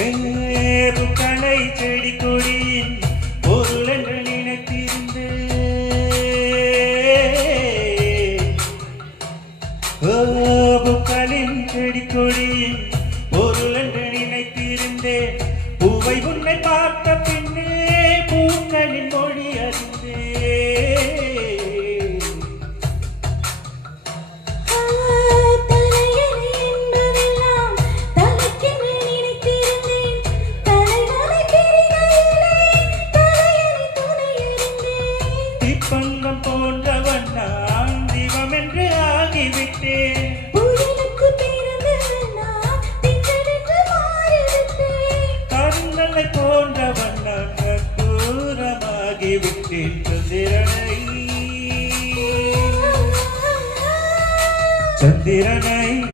பூக்களை செடி கொடியின் பொருள் என்று நினைத்திருந்து பூக்களின் செடி கொடியின் பொருள் என்று நினைத்திருந்தேன். பூவை உன்னை பார்த்த பின்னே பூக்களின் மொழி அறிந்தேன். தீப்பந்தம் போன்றவன் நான் தீபம் என்று ஆகிவிட்டேன். கருங்கல்லை போன்றவன் நான் கற்பூரமாகிவிட்டேன். சந்திரனை